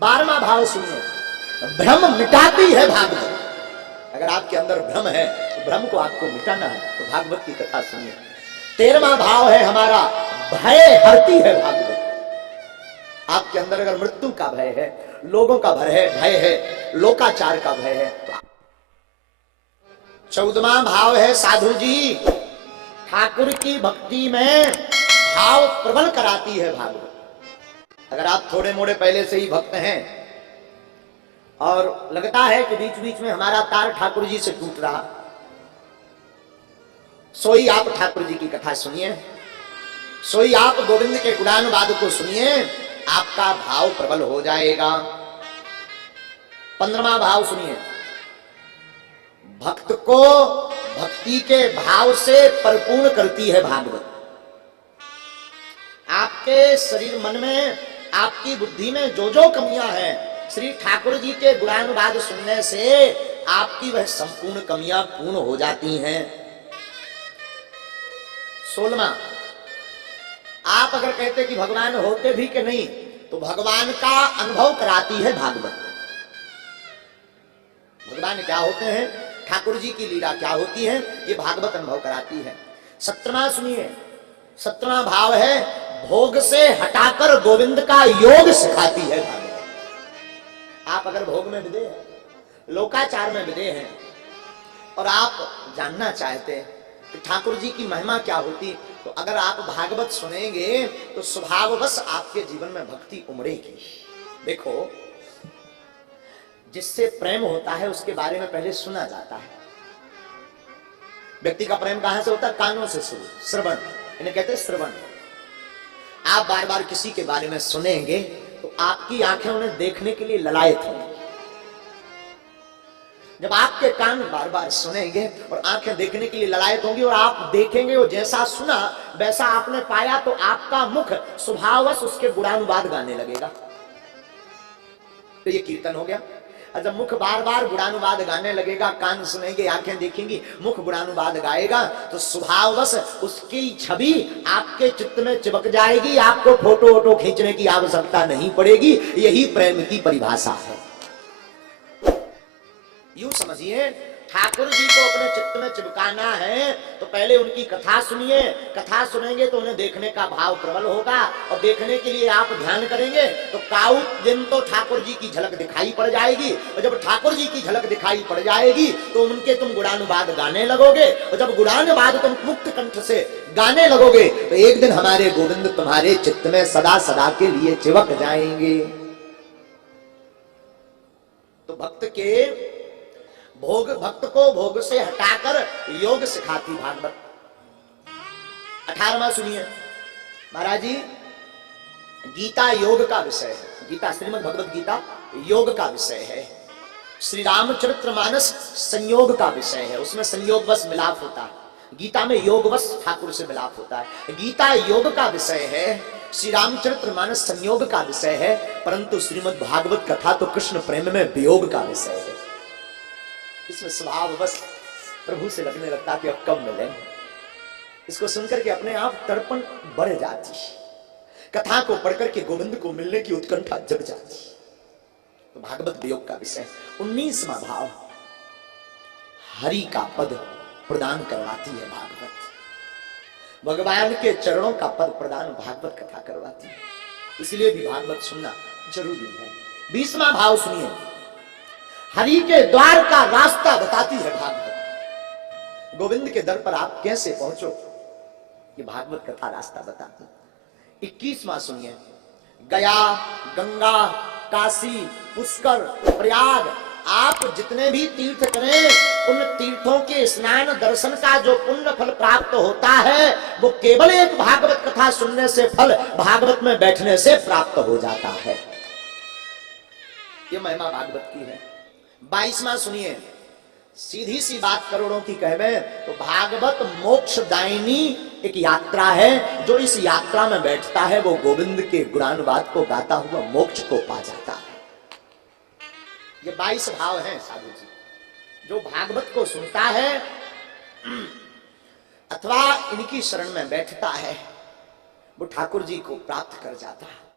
12वां भाव सुनिए, भ्रम मिटाती है भागवत। अगर आपके अंदर भ्रम है तो भ्रम को आपको मिटाना है तो भागवत की कथा सुनिए। 13वां भाव है हमारा, भय हरती है भागवत। आपके अंदर अगर मृत्यु का भय है, लोगों का भय है, लोकाचार का भय है तो 14वां भाव है साधु जी, ठाकुर की भक्ति में भाव प्रबल कराती है भागवत। अगर आप थोड़े मोड़े पहले से ही भक्त हैं और लगता है कि बीच बीच में हमारा तार ठाकुर जी से टूट रहा, सोई आप ठाकुर जी की कथा सुनिए, सोई आप गोविंद के गुणानुवाद को सुनिए, आपका भाव प्रबल हो जाएगा। 15वां भाव सुनिए, भक्त को भक्ति के भाव से परिपूर्ण करती है भागवत। आपके शरीर मन में, आपकी बुद्धि में जो जो कमियां हैं, श्री ठाकुर जी के गुणानुवाद सुनने से आपकी वह संपूर्ण कमियां पूर्ण हो जाती हैं। 16वां, आप अगर कहते कि भगवान होते भी कि नहीं, तो भगवान का अनुभव कराती है भागवत। भगवान क्या होते हैं, ठाकुर जी की लीला क्या होती है, ये भागवत अनुभव कराती है। 17वां सुनिए, 17वां भाव है, भोग से हटाकर गोविंद का योग सिखाती है भागवत। आप अगर भोग में विदे हैं, लोकाचार में विदे हैं और आप जानना चाहते हैं कि ठाकुर जी की महिमा क्या होती, तो अगर आप भागवत सुनेंगे तो स्वभाववश आपके जीवन में भक्ति उमड़ेगी। देखो, जिससे प्रेम होता है उसके बारे में पहले सुना जाता है। व्यक्ति का प्रेम कहां से होता है, कानों से शुरू, श्रवण, इन्हें कहते हैं श्रवण। आप बार बार किसी के बारे में सुनेंगे तो आपकी आंखें उन्हें देखने के लिए ललायत होंगी। जब आपके कान बार बार सुनेंगे और आंखें देखने के लिए ललायत होंगी और आप देखेंगे और जैसा सुना वैसा आपने पाया, तो आपका मुख स्वभाववश उसके गुणानुवाद गाने लगेगा। तो ये कीर्तन हो गया। और जब मुख बार बार गुणानुवाद गाने लगेगा, कान सुनेंगे, आंखें देखेंगी, मुख गुणानुवाद गाएगा, तो स्वभाववश उसकी छवि आपके चित्त में चिपक जाएगी। आपको फोटो वोटो खींचने की आवश्यकता नहीं पड़ेगी। यही प्रेम की परिभाषा है। यूं समझिए, ठाकुर जी को अपने चित्त में चिपकाना है तो पहले उनकी कथा सुनिए। कथा सुनेंगे तो उन्हें देखने का भाव प्रबल होगा और देखने के लिए आप ध्यान करेंगे तो काउ दिन तो ठाकुर जी की झलक दिखाई पड़ जाएगी। और जब ठाकुर जी की झलक दिखाई पड़ जाएगी तो उनके तुम गुणानुवाद गाने लगोगे। और जब गुणानुवाद तुम मुक्त कंठ से गाने लगोगे तो एक दिन हमारे गोविंद तुम्हारे चित्त में सदा सदा के लिए चिपक जाएंगे। तो भक्त को भोग से हटाकर योग सिखाती भागवत। 18वां सुनिए, महाराज जी, गीता योग का विषय है। गीता, श्रीमद् भगवत गीता योग का विषय है। श्री रामचरितमानस संयोग का विषय है। उसमें संयोगवश मिलाप होता है। गीता में योगवश ठाकुर से मिलाप होता है। गीता योग का विषय है, श्री रामचरितमानस संयोग का विषय है, परंतु श्रीमद् भागवत कथा तो कृष्ण प्रेम में वियोग का विषय है। इसमें स्वभाव बस प्रभु से लगने लगता कि अब कब मिले। इसको सुनकर के अपने आप तड़पन बढ़ जाती, कथा को पढ़कर के गोविंद को मिलने की उत्कंठा जग जाती। तो भागवत वियोग का विषय। 19वां भाव, हरि का पद प्रदान करवाती है भागवत। भगवान के चरणों का पद प्रदान भागवत कथा करवाती है। इसलिए भी भागवत सुनना जरूरी है। 20वां भाव सुनिए, हरि के द्वार का रास्ता बताती है भागवत। गोविंद के दर पर आप कैसे पहुंचो, ये भागवत कथा रास्ता बताती है। 21वां सुनिए, गया, गंगा, काशी, पुष्कर, प्रयाग, आप जितने भी तीर्थ करें, उन तीर्थों के स्नान दर्शन का जो पुण्य फल प्राप्त होता है वो केवल एक भागवत कथा सुनने से, फल भागवत में बैठने से प्राप्त हो जाता है। ये महिमा भागवत की है। 22वां सुनिए, सीधी सी बात करोड़ों की कहवे तो भागवत मोक्षदायिनी एक यात्रा है। जो इस यात्रा में बैठता है वो गोविंद के गुणानुवाद को गाता हुआ मोक्ष को पा जाता है। ये 22 भाव हैं साधु जी। जो भागवत को सुनता है अथवा इनकी शरण में बैठता है वो ठाकुर जी को प्राप्त कर जाता है।